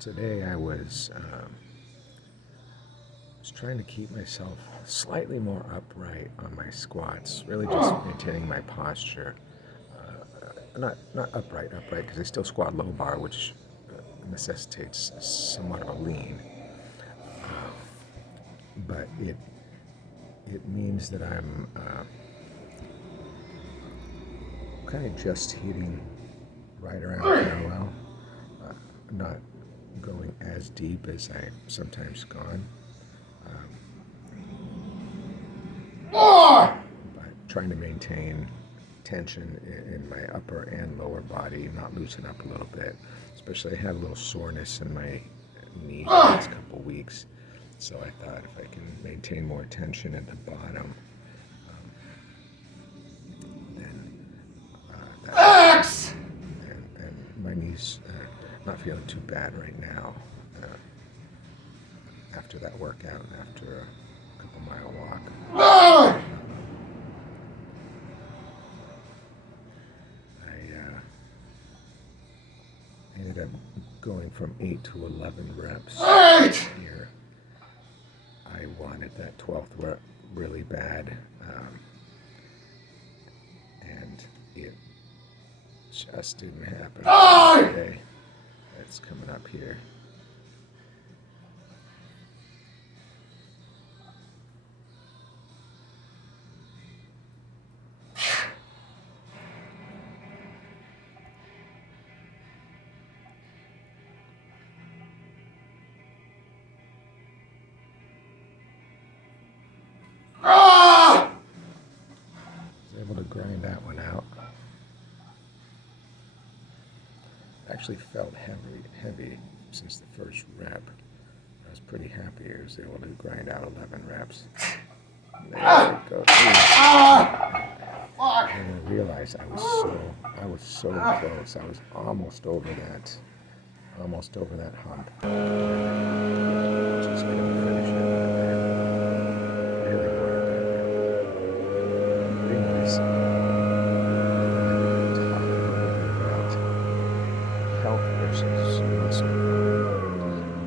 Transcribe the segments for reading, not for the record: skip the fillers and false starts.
Today I was trying to keep myself slightly more upright on my squats, really just maintaining my posture. Not upright because I still squat low bar, which necessitates somewhat of a lean. But it means that I'm kind of just hitting right around parallel, not going as deep as I sometimes gone. But trying to maintain tension in my upper and lower body, not loosen up a little bit. Especially I had a little soreness in my knee the last couple of weeks. So I thought if I can maintain more tension at the bottom, then that's and my knee's not feeling too bad right now. After that workout, after a couple-mile walk, I ended up going from 8 to 11 reps here. I wanted that 12th rep really bad, and it just didn't happen today. It's coming up here. Able to grind that one out. Actually felt heavy since the first rep. I was pretty happy I was able to grind out 11 reps. There we go. And I realized I was so close. I was almost over that hump. Just gonna finish it. Health versus muscle.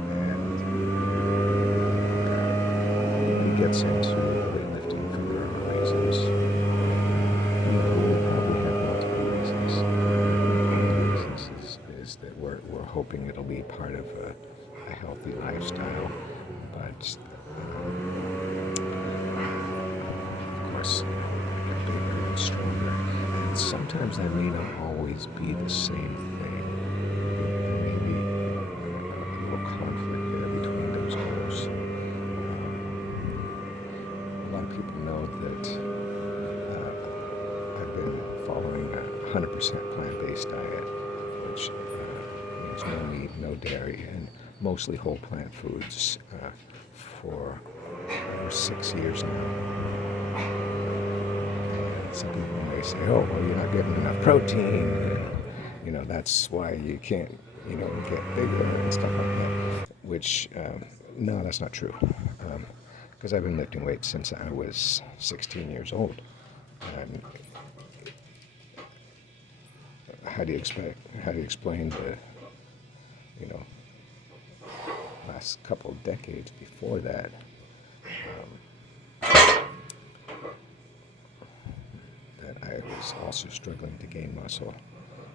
And he gets into weightlifting for their own reasons. We probably have multiple reasons. One of the reasons is that we're hoping it'll be part of a healthy lifestyle. But of course, get bigger and stronger. And sometimes that may not always be the same thing. There may be a little conflict there between those goals. A lot of people know that I've been following a 100% plant-based diet, which means no meat, no dairy, and mostly whole plant foods for over 6 years now. Some people may say, oh, well, you're not getting enough protein, and, that's why you can't, get bigger and stuff like that, which, no, that's not true, because I've been lifting weights since I was 16 years old, and how do you explain the, last couple of decades before that, that I was also struggling to gain muscle.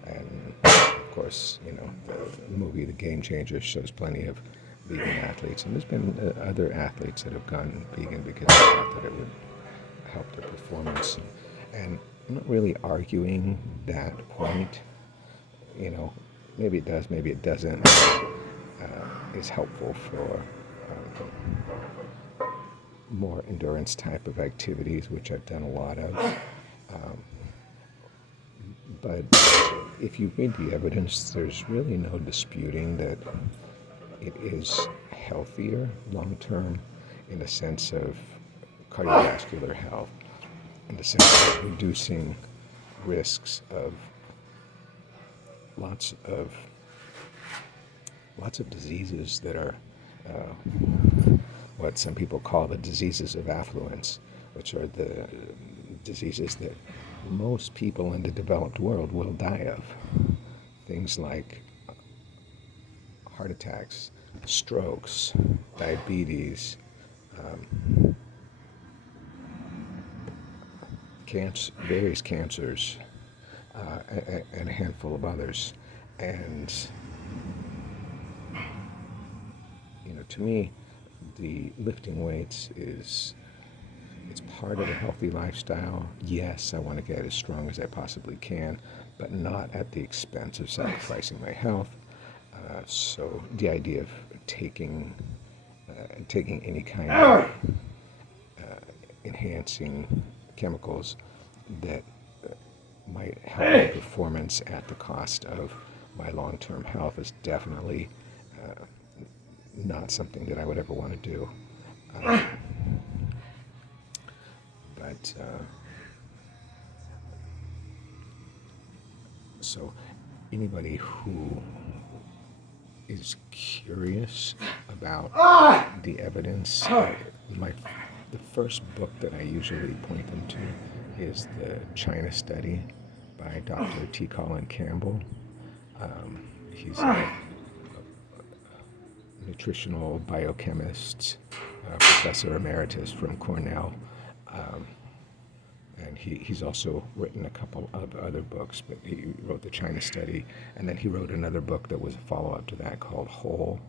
And of course, the movie The Game Changer shows plenty of vegan athletes, and there's been other athletes that have gone vegan because they thought that it would help their performance. And I'm not really arguing that point. Maybe it does, maybe it doesn't. It's helpful for more endurance type of activities, which I've done a lot of. But if you read the evidence, there's really no disputing that it is healthier long-term in the sense of cardiovascular health, in the sense of reducing risks of lots of diseases that are what some people call the diseases of affluence, which are the diseases that most people in the developed world will die of. Things like heart attacks, strokes, diabetes, various cancers, and a handful of others. And to me, the lifting weights it's part of a healthy lifestyle. Yes, I want to get as strong as I possibly can, but not at the expense of sacrificing my health. So the idea of taking any kind of enhancing chemicals that might help my performance at the cost of my long-term health is definitely not something that I would ever want to do. But so anybody who is curious about the evidence, the first book that I usually point them to is the China Study by Dr. T. Colin Campbell. He's a nutritional biochemist, professor emeritus from Cornell. And he's also written a couple of other books, but he wrote the China Study, and then he wrote another book that was a follow-up to that called Whole,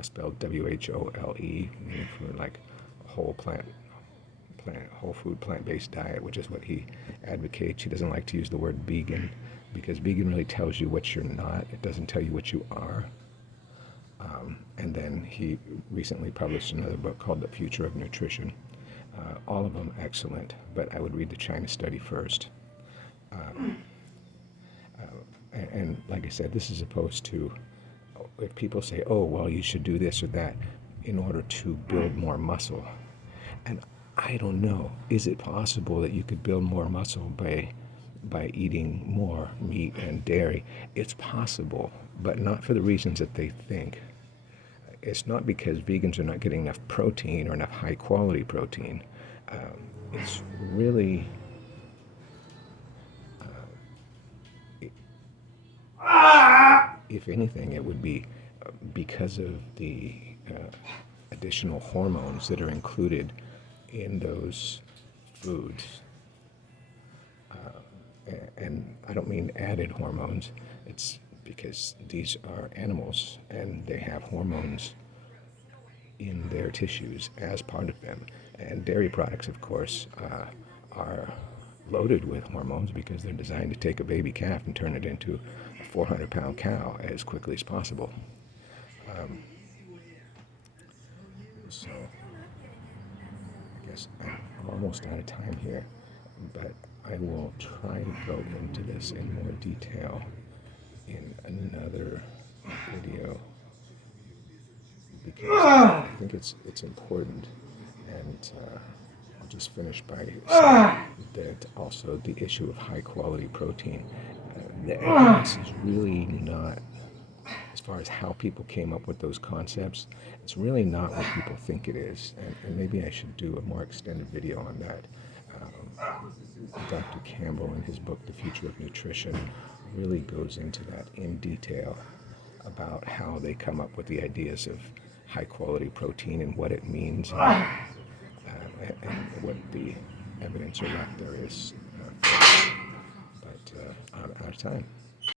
spelled W-H-O-L-E, meaning for like a whole whole food, plant-based diet, which is what he advocates. He doesn't like to use the word vegan, because vegan really tells you what you're not. It doesn't tell you what you are. And then he recently published another book called The Future of Nutrition. All of them excellent, but I would read the China Study first. And like I said, this is opposed to, if people say, oh, well, you should do this or that in order to build more muscle. And I don't know, is it possible that you could build more muscle by eating more meat and dairy? It's possible, but not for the reasons that they think. It's not because vegans are not getting enough protein or enough high quality protein. It's really if anything, it would be because of the additional hormones that are included in those foods. And I don't mean added hormones. It's because these are animals and they have hormones in their tissues as part of them. And dairy products, of course, are loaded with hormones because they're designed to take a baby calf and turn it into a 400-pound cow as quickly as possible. So I guess I'm almost out of time here, but I will try to go into this in more detail in another video, because I think it's important. And I'll just finish by saying that also the issue of high quality protein, the evidence is really not, as far as how people came up with those concepts, it's really not what people think it is. And maybe I should do a more extended video on that. Dr. Campbell, in his book, The Future of Nutrition, really goes into that in detail about how they come up with the ideas of high quality protein and what it means, and what the evidence or lack there is. But I'm out of time.